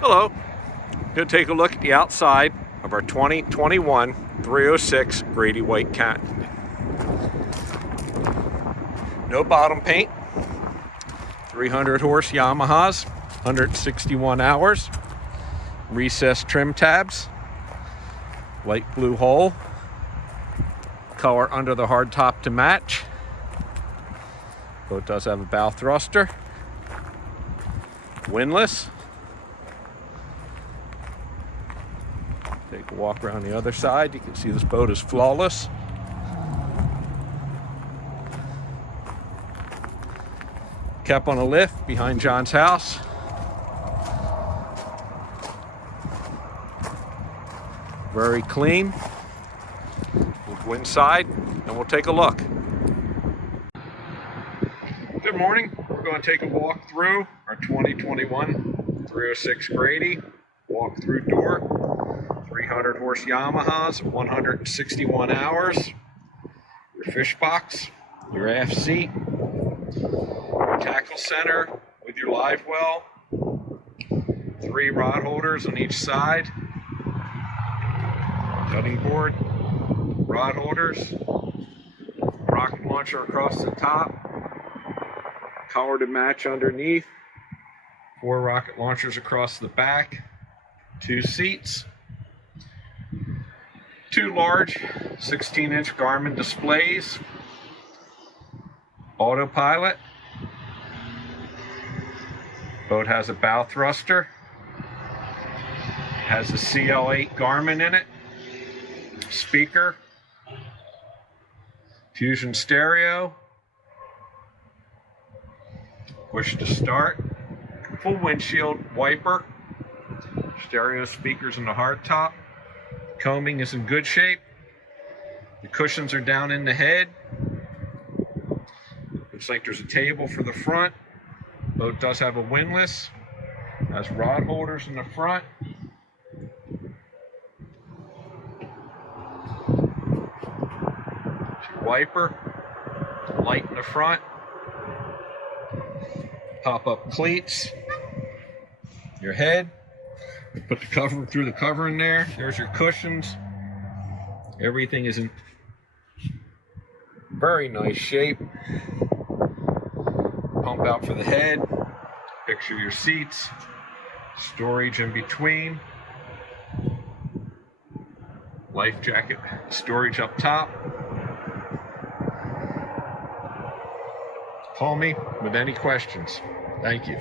Hello. Going to take a look at the outside of our 2021 306 Grady White Canyon. No bottom paint. 300 horse Yamahas, 161 hours. Recessed trim tabs. Light blue hull. Color under the hard top to match. Boat does have a bow thruster. Windlass. Take a walk around the other side. You can see this boat is flawless. Kept on a lift behind John's house. Very clean. We'll go inside and we'll take a look. Good morning. We're going to take a walk through our 2021 306 Grady. Walk through door. 300 horse Yamahas, 161 hours. Your fish box, your aft seat, your tackle center with your live well, 3 rod holders on each side, cutting board, rod holders, rocket launcher across the top, collar to match underneath, 4 rocket launchers across the back, 2 seats, 2 large 16-inch Garmin displays, autopilot. Boat has a bow thruster, has a CL8 Garmin in it, speaker, Fusion stereo, push to start, full windshield wiper, stereo speakers in the hard top. Combing is in good shape. The cushions are down in the head. Looks like there's a table for the front. Boat does have a windlass. Has rod holders in the front. Your wiper. Light in the front. Pop-up cleats. Your head. Put the cover through the cover in there. There's your cushions. Everything is in very nice shape. Pump out for the head. Picture your seats. Storage in between. Life jacket storage up top. Call me with any questions. Thank you.